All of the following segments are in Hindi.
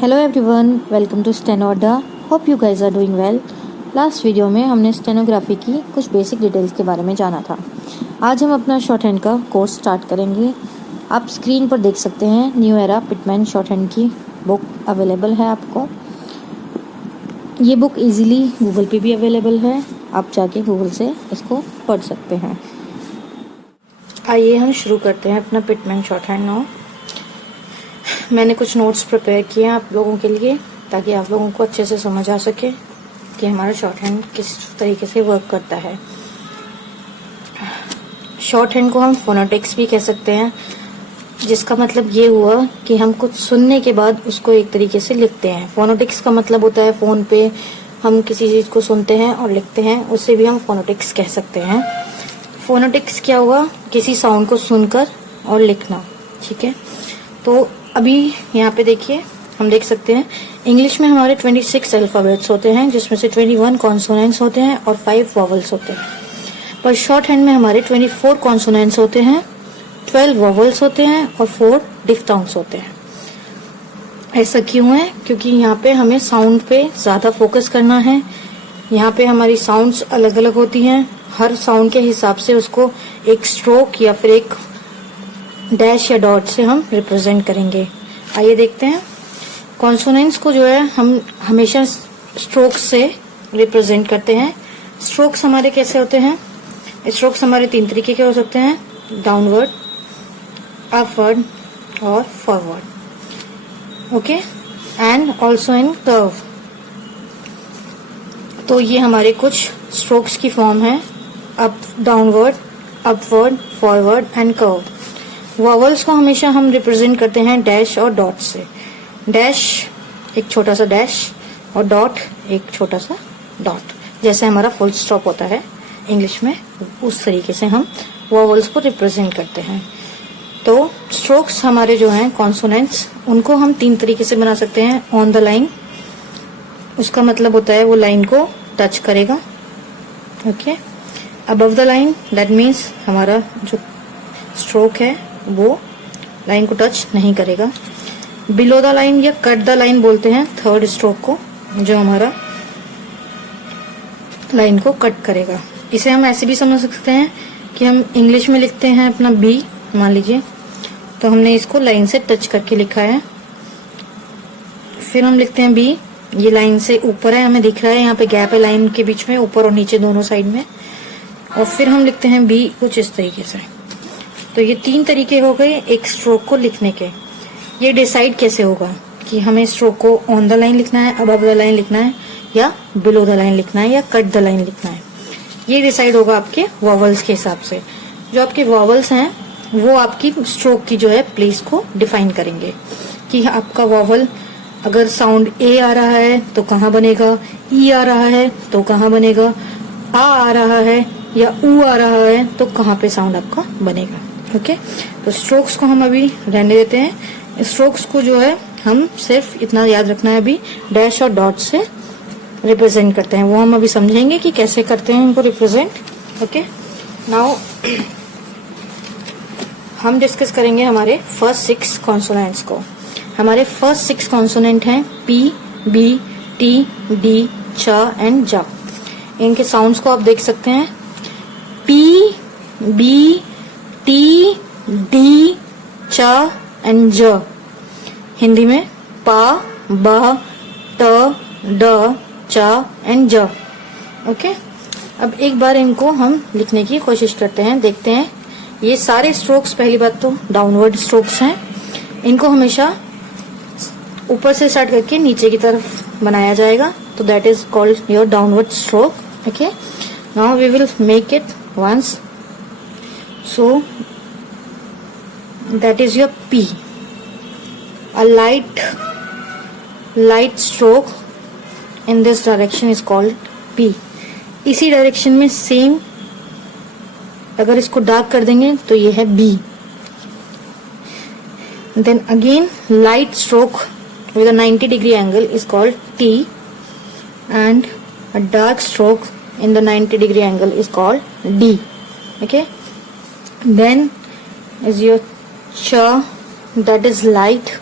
Hello everyone, welcome to Stenoda. Hope you guys are doing well. Last video में हमने स्टेनोग्राफी की कुछ बेसिक डिटेल्स के बारे में जाना था। आज हम अपना शॉर्ट हैंड का कोर्स स्टार्ट करेंगे। आप स्क्रीन पर देख सकते हैं new era Pitman short hand की बुक अवेलेबल है आपको। ये बुक इजीली गूगल पे भी अवेलेबल है, आप जाके गूगल से इसको पढ़ सकते हैं। आइए हम शुरू करते हैं अपना पिटमैन शॉर्ट हैंड नाउ। मैंने कुछ नोट्स प्रिपेयर किए हैं आप लोगों के लिए, ताकि आप लोगों को अच्छे से समझ आ सके कि हमारा शॉर्ट हैंड किस तरीके से वर्क करता है। शॉर्ट हैंड को हम फोनेटिक्स भी कह सकते हैं, जिसका मतलब ये हुआ कि हम कुछ सुनने के बाद उसको एक तरीके से लिखते हैं। फोनेटिक्स का मतलब होता है फोन पे हम किसी चीज को सुनते हैं और लिखते हैं, उसे भी हम फोनेटिक्स कह सकते हैं। फोनेटिक्स क्या हुआ? किसी साउंड को सुनकर और लिखना, ठीक है। तो अभी यहाँ पे देखिए, हम देख सकते हैं इंग्लिश में हमारे 26 अल्फाबेट्स होते हैं, जिसमें से 21 कॉन्सोनेंट्स होते हैं और 5 वॉवल्स होते हैं। पर शॉर्ट हैंड में हमारे 24 कॉन्सोनेंट्स होते हैं, 12 वॉवल्स होते हैं और 4 डिफ्थांग्स होते हैं। ऐसा क्यों है? क्योंकि यहाँ पे हमें साउंड पे ज्यादा फोकस करना है। यहाँ पे हमारी साउंड्स अलग अलग होती हैं, हर साउंड के हिसाब से उसको एक स्ट्रोक या फिर एक डैश या डॉट से हम रिप्रेजेंट करेंगे। आइए देखते हैं। कॉन्सोनेंट्स को जो है हम हमेशा स्ट्रोक्स से रिप्रेजेंट करते हैं। स्ट्रोक्स हमारे कैसे होते हैं? स्ट्रोक्स हमारे 3 तरीके के हो सकते हैं, डाउनवर्ड, अपवर्ड और forward, okay, and also in curve. तो ये हमारे कुछ स्ट्रोक्स की फॉर्म है, up, downward, upward, forward and curve. Vowels को हमेशा हम रिप्रेजेंट करते हैं डैश और डॉट से। डैश एक छोटा सा डैश और डॉट एक छोटा सा डॉट, जैसे हमारा फुल स्टॉप होता है इंग्लिश में, उस तरीके से हम वॉवल्स को रिप्रेजेंट करते हैं। तो स्ट्रोक्स हमारे जो हैं कॉन्सोनेंट्स, उनको हम 3 तरीके से बना सकते हैं। ऑन द लाइन, उसका मतलब होता है वो लाइन को टच करेगा, okay. Above the line, that means हमारा जो स्ट्रोक है वो लाइन को टच नहीं करेगा। बिलो द लाइन या कट द लाइन बोलते हैं थर्ड स्ट्रोक को, जो हमारा लाइन को कट करेगा। इसे हम ऐसे भी समझ सकते हैं कि हम इंग्लिश में लिखते हैं अपना बी, मान लीजिए, तो हमने इसको लाइन से टच करके लिखा है। फिर हम लिखते हैं बी, ये लाइन से ऊपर है, हमें दिख रहा है यहाँ पे गैप है लाइन के बीच में, ऊपर और नीचे दोनों साइड में। और फिर हम लिखते हैं बी कुछ इस तरीके से। तो ये 3 तरीके हो गए एक स्ट्रोक को लिखने के। ये डिसाइड कैसे होगा कि हमें स्ट्रोक को ऑन द लाइन लिखना है, अबव द लाइन लिखना है, या बिलो द लाइन लिखना है, या कट द लाइन लिखना है? ये डिसाइड होगा आपके वॉवल्स के हिसाब से। जो आपके वॉवल्स हैं वो आपकी स्ट्रोक की जो है प्लेस को डिफाइन करेंगे कि आपका वॉवल अगर साउंड ए आ रहा है तो कहाँ बनेगा, ई आ रहा है तो कहाँ बनेगा, आ रहा है या ऊ आ रहा है तो कहाँ पे साउंड आपका बनेगा, ओके। तो स्ट्रोक्स को हम अभी रहने देते हैं। स्ट्रोक्स को जो है हम सिर्फ इतना याद रखना है, अभी डैश और डॉट से रिप्रेजेंट करते हैं। वो हम अभी समझेंगे कि कैसे करते हैं उनको रिप्रेजेंट, ओके। नाउ हम डिस्कस करेंगे हमारे फर्स्ट 6 कॉन्सोनेंट्स को। हमारे फर्स्ट 6 कॉन्सोनेंट हैं पी, बी, टी, डी, च एंड जा। इनके साउंड्स को आप देख सकते हैं, पी, बी, टी, डी, च एंड ज। हिंदी में पा, ब, ट, ड, च एंड ज, ओके। अब एक बार इनको हम लिखने की कोशिश करते हैं, देखते हैं। ये सारे स्ट्रोक्स, पहली बात तो डाउनवर्ड स्ट्रोक्स हैं, इनको हमेशा ऊपर से स्टार्ट करके नीचे की तरफ बनाया जाएगा, तो that is called your downward stroke, okay. Now we will make it once. So that is your P. A light stroke in this direction is called P. इसी डायरेक्शन में सेम अगर इसको डार्क कर देंगे तो ये है B. Then again light stroke with a 90-degree angle is called T, and a dark stroke in the 90-degree angle is called D, okay. Then is your cha, that is light,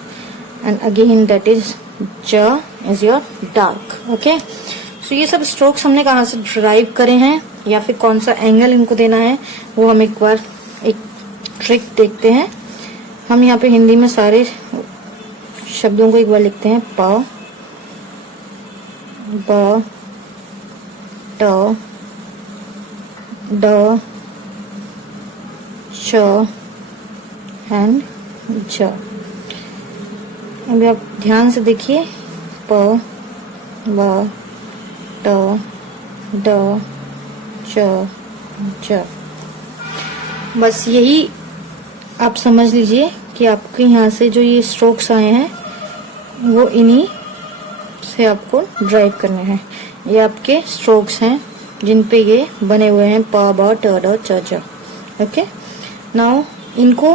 and again that is j is your dark. Okay, so ये सब स्ट्रोक्स हमने कहाँ से ड्राइव करे हैं या फिर कौन सा एंगल इनको देना है वो हम एक बार एक ट्रिक देखते हैं. हम यहाँ पे हिंदी में सारे शब्दों को एक बार लिखते हैं. प, ब, ट, ड, च एंड ज. अभी आप ध्यान से देखिए. प, ब, ट, ड, च, ज. बस यही आप समझ लीजिए कि आपके यहाँ से जो ये स्ट्रोक्स आए हैं वो इन्हीं से आपको ड्राइव करने हैं. ये आपके स्ट्रोक्स हैं जिन पे ये बने हुए हैं. प, ब, ट, ड, च, ज. ओके, नाउ इनको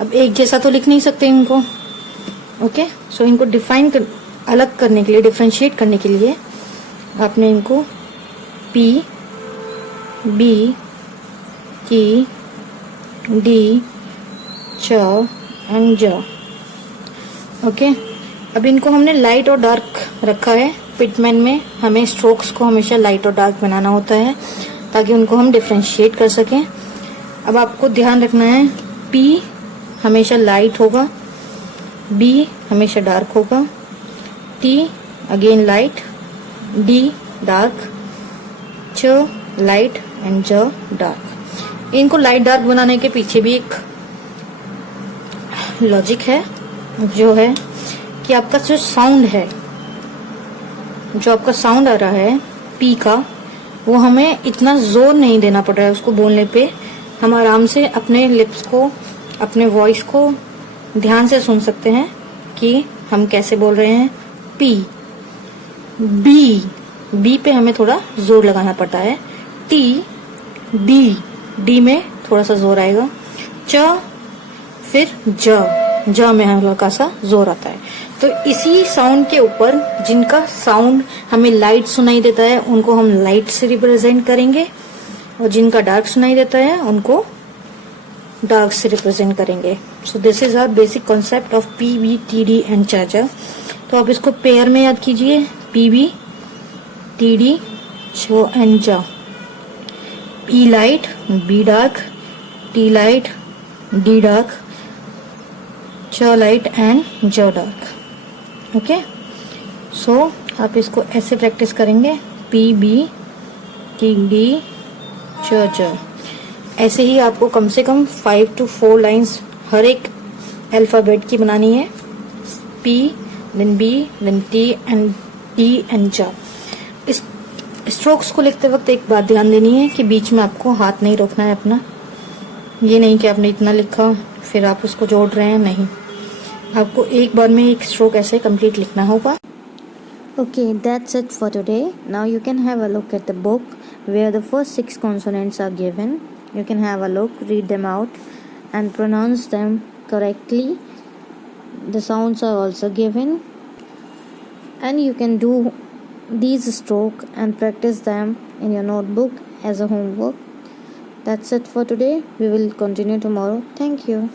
अब एक जैसा तो लिख नहीं सकते इनको. ओके, सो इनको अलग करने के लिए, डिफरेंशिएट करने के लिए आपने इनको P, B, T, D, च एंड ज. ओके, अब इनको हमने लाइट और डार्क रखा है. पिटमैन में हमें स्ट्रोक्स को हमेशा लाइट और डार्क बनाना होता है ताकि उनको हम डिफरेंशिएट कर सकें. अब आपको ध्यान रखना है P हमेशा लाइट होगा, B हमेशा डार्क होगा, T again light, D dark, च लाइट एंड ज डार्क. इनको लाइट डार्क बनाने के पीछे भी एक लॉजिक है जो है कि आपका जो साउंड है, जो आपका साउंड आ रहा है पी का, वो हमें इतना जोर नहीं देना पड़ रहा है उसको बोलने पे. हम आराम से अपने लिप्स को, अपने वॉइस को ध्यान से सुन सकते हैं कि हम कैसे बोल रहे हैं. पी, बी, बी पे हमें थोड़ा जोर लगाना पड़ता है. टी, डी, डी में थोड़ा सा जोर आएगा. च, फिर ज में हल्का सा जोर आता है. तो इसी साउंड के ऊपर जिनका साउंड हमें लाइट सुनाई देता है उनको हम लाइट से रिप्रेजेंट करेंगे और जिनका डार्क सुनाई देता है उनको डार्क से रिप्रेजेंट करेंगे. So this is our basic concept of P, B, T, D and च. तो आप इसको पेयर में याद कीजिए. पी, बी, टी, डी, च एंड ज. P light, B dark, T light, D dark, च लाइट एंड ज डार्क. ओके, सो आप इसको ऐसे प्रैक्टिस करेंगे. पी, बी, टी, डी, च. ऐसे ही आपको कम से कम 5 to 4 लाइंस हर एक अल्फाबेट की बनानी है. P, then B, then T and D and ज. इस स्ट्रोक्स को लिखते वक्त एक बात ध्यान देनी है कि बीच में आपको हाथ नहीं रोकना है अपना. ये नहीं कि आपने इतना लिखा फिर आप उसको जोड़ रहे हैं, नहीं. आपको एक बार में एक स्ट्रोक ऐसे कंप्लीट लिखना होगा. Okay, that's it for today. Now you can have a look at the book where the first 6 consonants are given. You can have a look, read them out and pronounce them correctly. The sounds are also given and you can do these strokes and practice them in your notebook as a homework. That's it for today. We will continue tomorrow. Thank you.